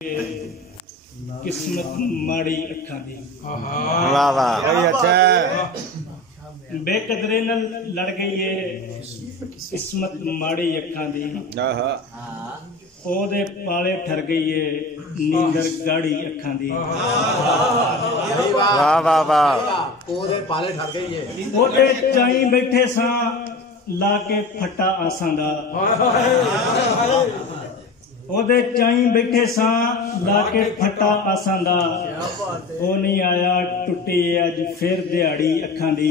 किस्मत माड़ी अखा दी। वाह वाह अच्छा बेकदरे न लड़ गई है किस्मत माड़ी अखा दी। ओदे पाले ठर गई है नींदर गाड़ी अखा दी। वाह वाह वाह ओदे पाले ठर गई है ओदे चाई बैठे सा लाके फटा आसां दा। ओदे चाई बैठे सा लाके फटा आसां दा। ओ नहीं आया टुटी अज फिर दिहाड़ी अखां दी।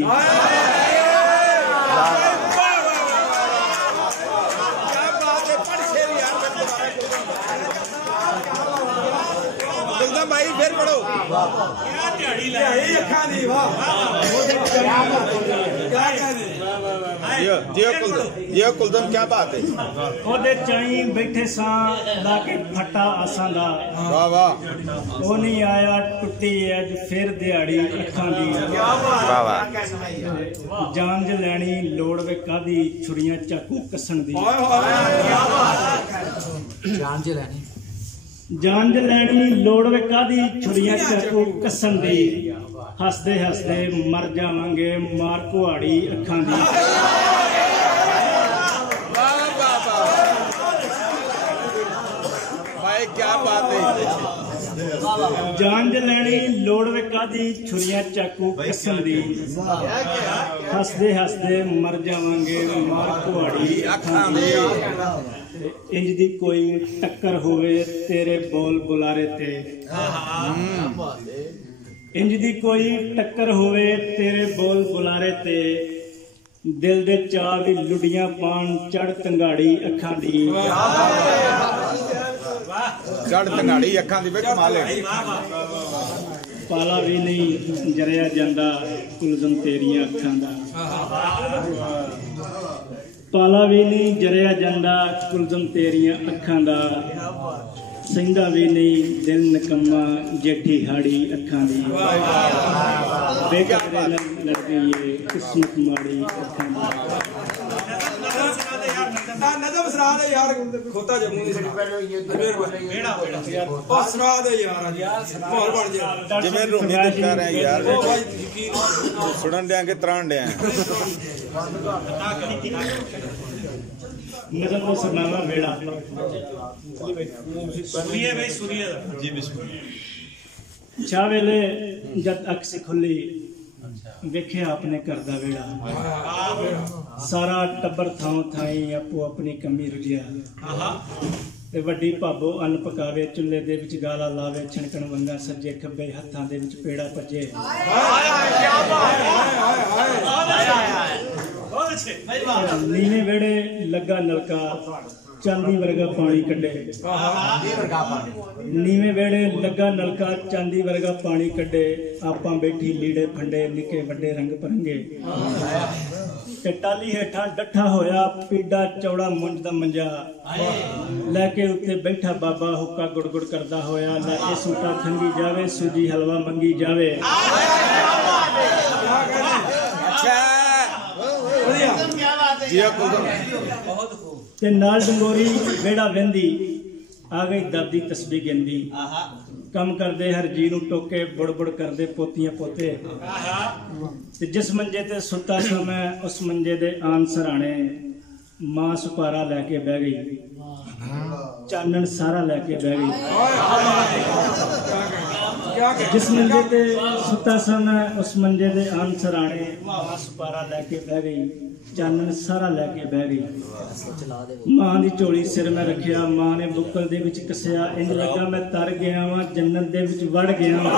भाई फिर पढ़ो जियो कुलदम क्या बात है। ओदे चाई बैठे सा लाके फटा आसां दा। वाह वाह ओ नहीं आया टुटी अज फिर दिहाड़ी अखां दी। वाह वाह जान ज लैनी लोड़ वे कादी छुड़ियां चाकू कसन दी। जान ज लैनी जान ज लैनी लोड़ वे कादी छुड़ियां चाकू कसन दी। हसदे हसदे मर जावांगे मार कुहाड़ी अखां दी। भाई क्या बात है। जान ज लैनी लोड़ वे कादी छुड़ियां चाकू कसन दी। हसदे हसदे मर जावांगे मार कुहाड़ी अखां दी। इंज दी कोई टक्कर होवे तेरे बोल बुलारे ते। इंज दी कोई टक्कर होवे तेरे बोल बुलारे ते। दिल दे चाह दी लुडियां पान चढ़ तंगाड़ी अखां दी। चढ़ तंगाड़ी अखां दी कमाल है। पाला भी नहीं जरिया जांदा कुलदम तेरियां अखां दा। पाला भी नहीं जरिया जांदा कुलदम तेरियां अखां दा। सिंधा भी नहीं दिल नकम्मा जेठी हाड़ी अखां दी। बेकदरे न लड़ गई है किस्मत माड़ी अखां दी। नजम सुना दे यार खोता जम्मू दी ओ सुना दे यार माहौल बन जा जिवें रोमी ते कह रहे हैं यार सुनन देंगे त्राण दे नजम को सुनावा वेड़ा सुनिए भाई सुनिए जी बिस्मिल्लाह। छा वेले जद अख से खुली वेख्या अपने घर दा वेड़ा। सारा टब्बर थां थाई आपो अपनी कमी रुझिया। ते वड्डी भाबो अन्न पकावे चुल्हे दे विच गाला लावे छिणकण वंगा सज्जे खब्बे हत्थां दे विच पेड़ा भजे। नीवे वेड़े लगा नलका चांदी वर्गा पानी कड्डे। नीवे वेड़े लगा नलका चांदी वर्गा पानी कड्डे। आपां बैठी लीड़े फंडे निके वड्डे रंग परंगे। ते टाली हेठा डठा होया पीड़ा चौड़ा मुंज दा मंजा। लैके उत्ते बैठा बाबा हुक्का गुड़ गुड़ करदा होया। लैके सूटा खंगी जावे सूजी हलवा मंगी जावे। ते नाल डंगोरी वेड़ा वेंदी आ गई दादी तस्बीह गिनदी। कम करदे हर जी नूं टोके बुड़ बुड़ करदे पोतियां पोते। ते जिस मंजे ते सुता सा मैं उस मंजे दे आन सराणे मां सुपारा लैके बह गई। चानन सारा लैके बह गई। जिस मंजे ते सुता सा मैं उस मंजे दे आन सराणे मां सुपारा लैके बह गई। चानन सारा लैके बह गई। मां दी झोली सिर मैं रखिया मां ने बुक्कल दे विच कसिया। इंज लगा मैं तर गया वां जन्नत दे विच वड़ गया वां।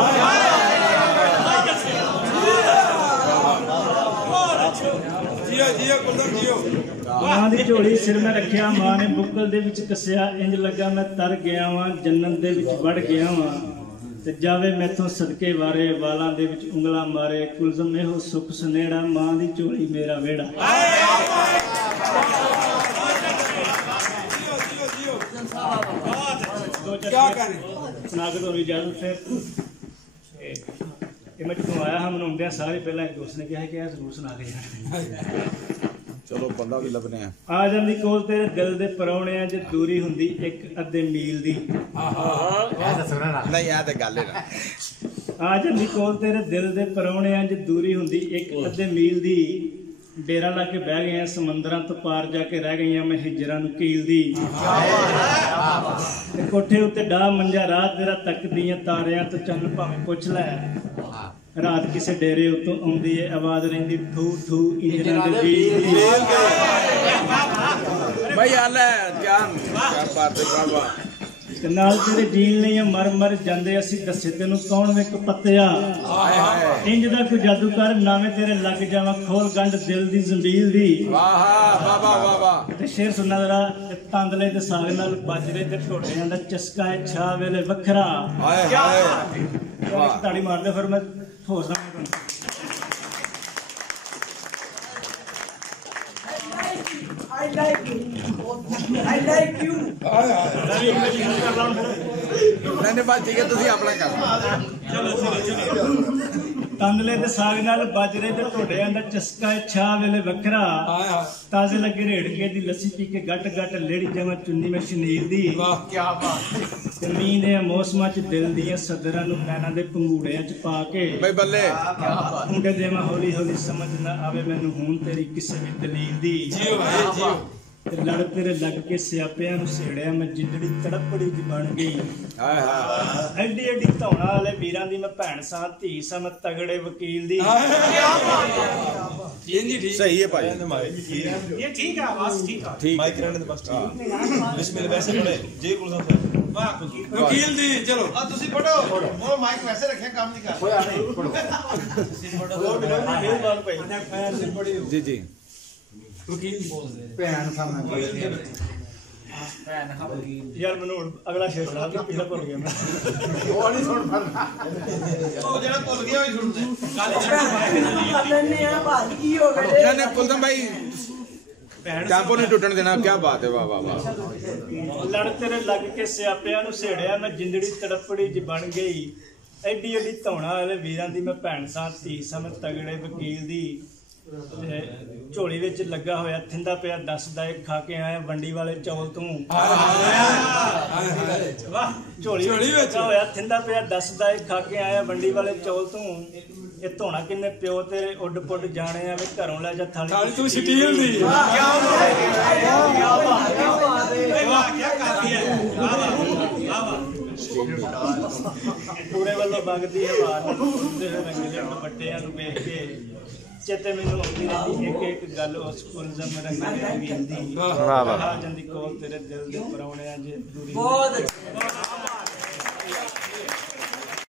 मां दी झोली सिर मैं रखिया मां ने बुक्कल दे विच कसिया। इंज लगा मैं तर गया वां जन्नत दे विच वड़ गया वां। ते जावे मैथों सदके वारे वालां दे विच उंगलां मारे। कुलज़म एहो सुख सुनेड़ा मां दी झोली मेरा वेड़ा। इजाजत है मैं जो आया हम आंदे सारे पहला एक दोस्त ने कहा कि जरूर सुना के जाना। चलो बंदा भी लभने आ जांदी कोल तेरे दिल दे परौणे जे दूरी हुंदी एक अद्धे मील दी। ਨਹੀਂ ਆ ਤੇ ਗੱਲ ਹੀ ਨਾ ਆ ਜਾਂਦੀ ਕੋਲ ਤੇਰੇ ਦਿਲ ਦੇ ਪਰੌਣਿਆਂ 'ਚ ਦੂਰੀ ਹੁੰਦੀ ਇੱਕ ਅੱਧੇ ਮੀਲ ਦੀ ਡੇਰਾ ਲਾ ਕੇ ਬਹਿ ਗਏ ਆ ਸਮੁੰਦਰਾਂ ਤੋਂ ਪਾਰ ਜਾ ਕੇ ਰਹਿ ਗਈਆਂ ਮੈਂ ਹਿਜਰਾਂ ਨੂੰ ਕੀਲਦੀ ਤੇ ਕੋਠੇ ਉੱਤੇ ਡਾਹ ਮੰਜਾ ਰਾਤ ਤੇਰਾ ਤੱਕਦੀਆਂ ਤਾਰਿਆਂ ਤੋਂ ਚੰਨ ਭਾਵੇਂ ਪੁੱਛ ਲੈ ਰਾਤ ਕਿਸੇ ਡੇਰੇ ਉੱਤੋਂ ਆਉਂਦੀ ਏ ਆਵਾਜ਼ ਰਹਿੰਦੀ ਠੂ ਠੂ ਇੰਜਨਾਂ ਦੇ ਬੀਜ ਦੀ ਭਾਈ ਆਲੇ ਜਾਨ ਕੀ ਬਾਤ ਹੈ ਬਾਬਾ ਤੇ ਨਾਲ ਤੇਰੇ ਜੀਲ ਨਹੀਂ ਮਰ ਮਰ ਜਾਂਦੇ ਅਸੀਂ ਦੱਸੇ ਤੈਨੂੰ ਕੌਣ ਵੇਖ ਪੱਤਿਆ ਇੰਜ ਦਾ ਕੋਈ ਜਾਦੂ ਕਰ ਨਾਵੇਂ ਤੇਰੇ ਲੱਗ ਜਾਵਾਂ ਖੋਲ ਗੰਢ ਦਿਲ ਦੀ ਜ਼ੰਬੀਲ ਦੀ ਵਾਹ ਬਾਬਾ ਵਾਹ ਤੇ ਸ਼ੇਰ ਸੁਣਨਾ ਜਰਾ ਤੰਦਲੇ ਤੇ ਸਾਗ ਨਾਲ ਬਾਜਰੇ ਤੇ ਢੋਡਿਆਂ ਦਾ ਚਸਕਾ ਹੈ ਛਾ ਵੇਲੇ ਵੱਖਰਾ ਹਾਏ ਹਾਏ ਵਾਹ ਤਾੜੀ ਮਾਰਦੇ ਫਿਰ ਮੈਂ ਹੋਸਦਾ I like you. I like you. ਨਹੀਂ ਬਾਤ ਠੀਕ ਹੈ ਤੁਸੀਂ ਆਪਣਾ ਕਰ ਤੰਦਲੇ ਤੇ ਸਾਗ ਨਾਲ ਬਾਜਰੇ ਤੇ ਢੋਡਿਆਂ ਦਾ ਚਸਕਾ ਹੈ ਛਾ ਵੇਲੇ ਵੱਖਰਾ ਤਾਜ਼ੇ ਲੱਗੇ ਰੇੜਕੇ ਦੀ ਲੱਸੀ ਪੀ ਕੇ ਗੱਟ ਗੱਟ ਲੇੜੀ ਜਾਵਾਂ ਚੁੰਨੀ ਮੈਂ ਸ਼ਨੀਰ ਦੀ ਵਾਹ ਕੀ ਬਾਤ ਤੇ ਮੀਂਹ ਦੇ ਮੌਸਮਾਂ 'ਚ ਦਿਲ ਦੀਆਂ ਸਦਰਾਂ ਨੂੰ ਨੈਣਾਂ ਦੇ ਪੰਗੂੜਿਆਂ 'ਚ ਪਾ ਕੇ ਬਈ ਬੱਲੇ ਹੁੰਡੇ ਦੇਵਾਂ ਹੌਲੀ ਹੌਲੀ ਸਮਝ ਨਾ ਆਵੇ ਮੈਨੂੰ ਹੁਣ ਤੇਰੀ ਕਿਸੇ ਵੀ ਦਲੀਲ ਦੀ ਜੀਓ ਭਾਈ ਜੀਓ ਤੇ ਲੜ ਤੇਰੇ ਲੱਗ ਕੇ ਸਿਆਪਿਆਂ ਨੂੰ ਸੇੜਿਆ ਮੈਂ ਜਿੱਦੜੀ ਤੜਪੜੀ ਦੀ ਬਣ ਗਈ ਹਾਏ ਹਾਏ ਐਡੀ ਐਡੀ ਧੌਣਾ ਵਾਲੇ ਵੀਰਾਂ ਦੀ ਮੈਂ ਭੈਣ ਸਾਂ ਧੀ ਸਾਂ ਮੈਂ ਤਗੜੇ ਵਕੀਲ ਦੀ ਜੀ ਠੀਕ ਸਹੀ ਹੈ ਭਾਈ ਇਹ ਠੀਕ ਆ ਬਸ ਠੀਕ ਆ ਠੀਕ ਮਾਈਕ ਰਹਿਣ ਦੇ ਬਸ ਠੀਕ ਬਿਸਮਿਲ ਵੈਸੇ ਪੜੇ ਜੇ ਗੁਲਜ਼ਾਰ ਸਾਹਿਬ ਵਾਹ ਵਕੀਲ ਦੀ ਚਲੋ ਆ ਤੁਸੀਂ ਪੜੋ ਉਹ ਮਾਈਕ ਵੈਸੇ ਰੱਖਿਆ ਕੰਮ ਨਹੀਂ ਕਰ ਹੋਇਆ ਨਹੀਂ ਪੜੋ ਜੀ ਜੀ ਭੈਣ ਸਾਹਮਣੇ ਭੈਣ ਹਬਲੀ ਯਾਰ ਮੈਨੂੰ ਹੁਣ ਅਗਲਾ ਸ਼ੇਰ ਸੁਣਾ ਕਿ ਪਹਿਲਾਂ ਭੁੱਲ ਗਿਆ ਮੈਂ ਉਹ ਨਹੀਂ ਸੁਣ ਪੜਨਾ ਉਹ ਜਿਹੜਾ ਭੁੱਲ ਗਿਆ ਉਹ ਸੁਣਦੇ ਕਰ ਲੈਣੇ ਆ ਭਾਜੀ ਕੀ ਹੋ ਗਏ ਨਾ ਕੁਲਦਮ ਭਾਈ ਟੈਂਪੋ ਨਹੀਂ ਟੁੱਟਣ ਦੇਣਾ ਕੀ ਬਾਤ ਹੈ ਵਾਹ ਵਾਹ ਵਾਹ ਲੜ ਤੇਰੇ ਲੱਗ ਕੇ ਸਿਆਪਿਆਂ ਨੂੰ ਸੇੜਿਆ ਮੈਂ ਜਿੰਦੜੀ ਤੜਪੜੀ ਜੀ ਬਣ ਗਈ ਐਡੀ ਐਡੀ ਧੌਣਾ ਵਾਲੇ ਵੀਰਾਂ ਦੀ ਮੈਂ ਭੈਣ ਸਾਂ ਧੀ ਸਾਂ ਮੈਂ ਤਗੜੇ ਵਕੀਲ ਦੀ ਤੇ ਝੋਲੀ ਵਿੱਚ ਲੱਗਾ ਹੋਇਆ ਥਿੰਦਾ ਪਿਆ ਦੱਸਦਾ ਏ ਖਾ ਕੇ ਆਇਆ ਵੰਡੀ ਵਾਲੇ ਚੌਲ ਤੋਂ ਵਾਹ ਝੋਲੀ ਵਿੱਚ ਲੱਗਾ ਹੋਇਆ ਥਿੰਦਾ ਪਿਆ ਦੱਸਦਾ ਏ ਖਾ ਕੇ ਆਇਆ ਵੰਡੀ ਵਾਲੇ ਚੌਲ ਤੋਂ ਇਹ ਧੋਣਾ ਕਿੰਨੇ ਪਿਓ ਤੇਰੇ ਉੱਡ ਪੁੱਡ ਜਾਣੇ ਆ ਵੇ ਘਰੋਂ ਲੈ ਜਾ ਥਾਲੀ ਤੂੰ ਸਟੀਲ ਦੀ ਵਾਹ ਕੀ ਕਰਦੀ ਹੈ ਪੂਰੇ ਵੱਲੋਂ ਵਗਦੀ ਹਵਾ ਨਾਲ ਸੁਣਦੇ ਹੋਏ ਰੰਗਲੇ ਦੁਪੱਟਿਆਂ ਨੂੰ ਵੇਖ ਕੇ ਚੇਤੇ ਮੈਨੂੰ ਆਉਂਦੀ ਰਹਿੰਦੀ ਇੱਕ ਇੱਕ ਗੱਲ ਉਸ ਕੁਲਜ਼ਮ ਰੰਗਲੇ ਵੀਰ ਦੀ ਵਾਹ ਵਾਹ ਆ ਜਾਂਦੀ ਕੋਲ ਤੇਰੇ ਦਿਲ ਦੇ ਪਰੌਣਿਆਂ 'ਚ ਦੂਰੀ ਬਹੁਤ